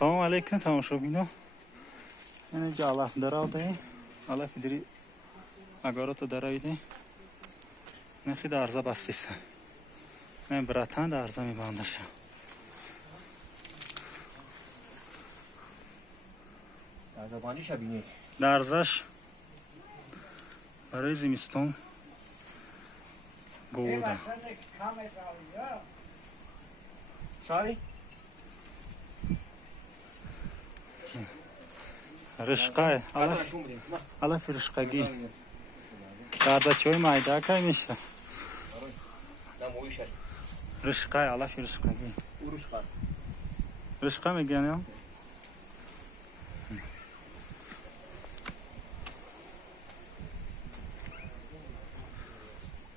Salam aleyküm tamamşabino. Yani Allah daraldı. Allah fidri agorota daravidi. Nexi darza bastıysa. Ben bratan darza mi bandışam. Darza bandı şabini. Darzaş برای زمستون گوده Sorry. رشقه حالا فرشقگی دردچه های مایده که میشه رشقه حالا فرشقگی رشقه میگن یا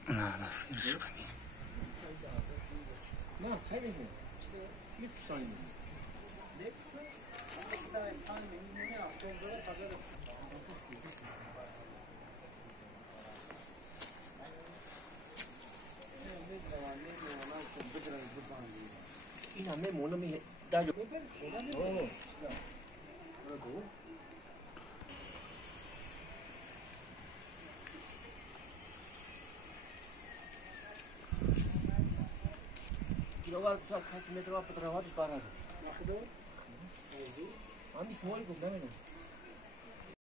نه نه فرشقگی Ne? Sevmedim. İşte bir saniye. Ne? این همه مولا می داجو. Kilolar kaç metre var fotoğrafı çıkardı. Nasıl? Abi small bu değil mi?